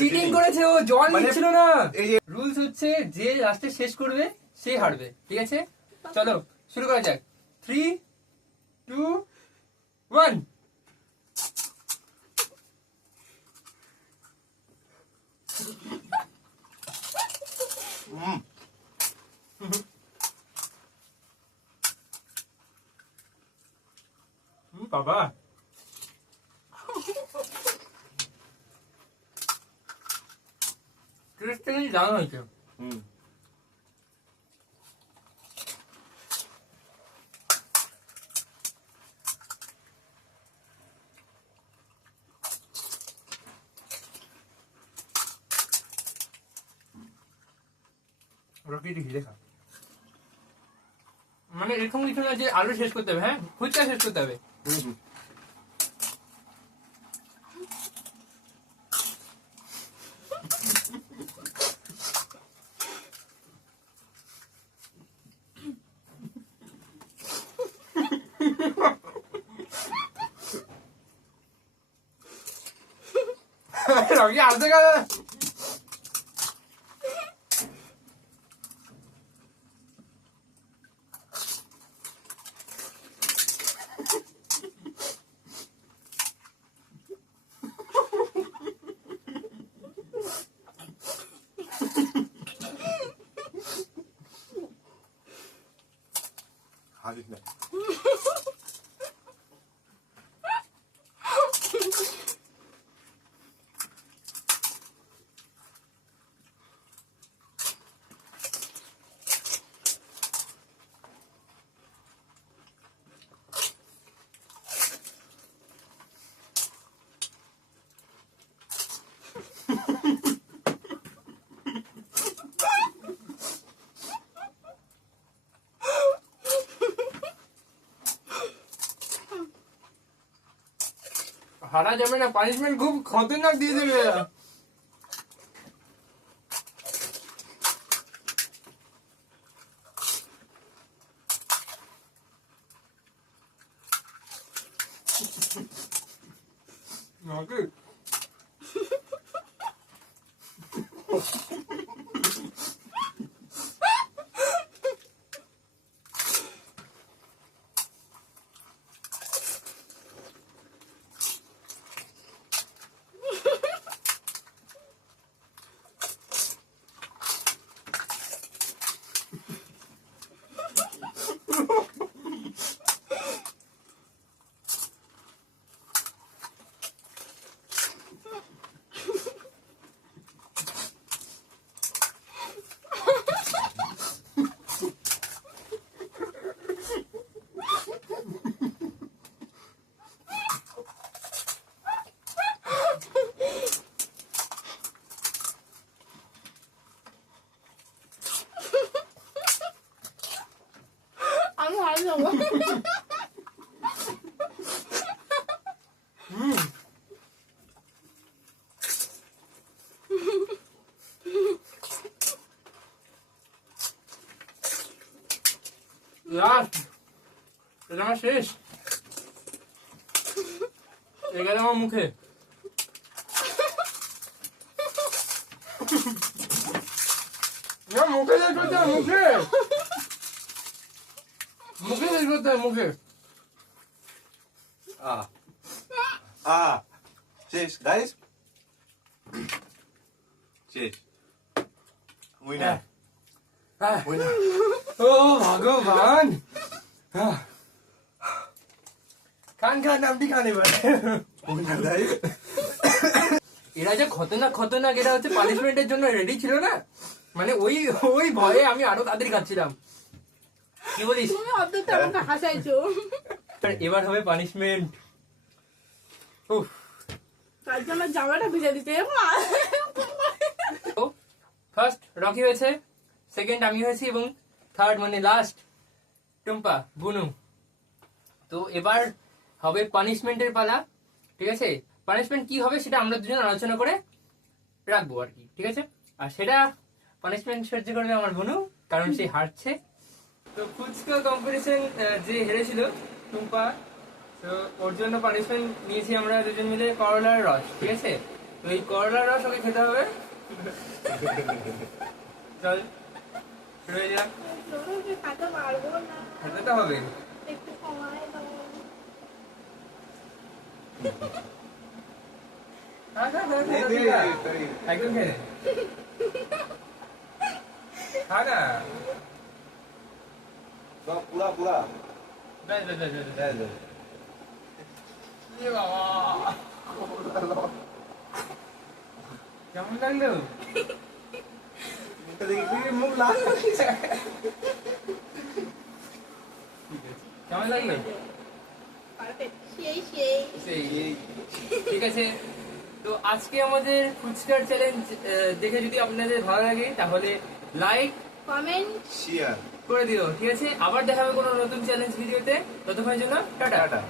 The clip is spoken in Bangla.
চিটিং করেছে ও, জল নিচ্ছিল না। রুলস হচ্ছে যে লাস্টে শেষ করবে সে হারবে, ঠিক আছে? চলো শুরু করা যাক। 3, 2, 1। বাবা টেস্টটা কিন্তু দারুণ হয়েছে। মানে এরকম কিছু না যে আলু শেষ করতে হবে, হ্যাঁ ফুচকা শেষ করতে হবে। রকি আলতে গেল। হারা যাবে না, পানিশমেন্ট খুব খতরনাক দিয়ে দেবে এরা। আমি হার যাবো। লাস্ট এটা আমার শেষ, এখানে আমার মুখে। মুখে শেষ করতে হবে, মুখে মুখে শেষ করতে হবে, মুখে। শেষ গাইস, শেষ উইনার। ও ভগবান, খান খান আপনি খান এবার। এরা যে খতরনাক খতরনাক, এরা হচ্ছে পানিশমেন্টের জন্য রেডি ছিল না, মানে ওই ওই ভয়ে আমি আরো তাড়াতাড়ি খাচ্ছিলাম। কি বলিস? তুমি অর্ধেকটা আমাকে হাসাইছো। এবার হবে পানিশমেন্ট। তার জন্য জামাটা ভিজে দিতে। ফার্স্ট রকি হয়েছে, সেকেন্ড আমি হয়েছি, এবং থার্ড মানে লাস্ট টুম্পা বুনু। তো এবার হবে পানিশমেন্টের পালা, ঠিক আছে? পানিশমেন্ট কি হবে সেটা আমরা দুজন আলোচনা করে রাখবো আর কি, ঠিক আছে? আর সেটা পানিশমেন্ট সহ্য করবে আমার বুনু, কারণ সে হারছে। তো ফুচকা কম্পিটিশন যে হেরেছিল টুম্পা, তো ওর জন্য পানিশমেন্ট নিয়েছি আমরা দুজন মিলে করলার রস, ঠিক আছে? তো এই করলার রস ওকে খেতে হবে। চল শুরু হয়ে যাক। খাতে পারবো না, খেতে তো হবে। একটু সময় দাও। খা, খা, খা, খা, এই দে, খা। তাই। একদম খেয়ে নে। খা না। সব পুরা পুরা ব্যাস, ব্যাস, ব্যাস, ব্যাস, ব্যাস। দে, দে। এ বাবা, কেমন লাগলো? মুখটা দেখি তুই মুখ লাল করছিস। কেমন লাগলো? Perfect. সেই সেই সেই, ঠিক আছে। তো আজকে আমাদের ফুডস্টার চ্যালেঞ্জ দেখে যদি আপনাদের ভালো লাগে তাহলে লাইক কমেন্ট শিয়ার করে দিও, ঠিক আছে? আবার দেখা হবে কোনো নতুন চ্যালেঞ্জ ভিডিওতে। ততক্ষণের জন্য টাটা। টাটা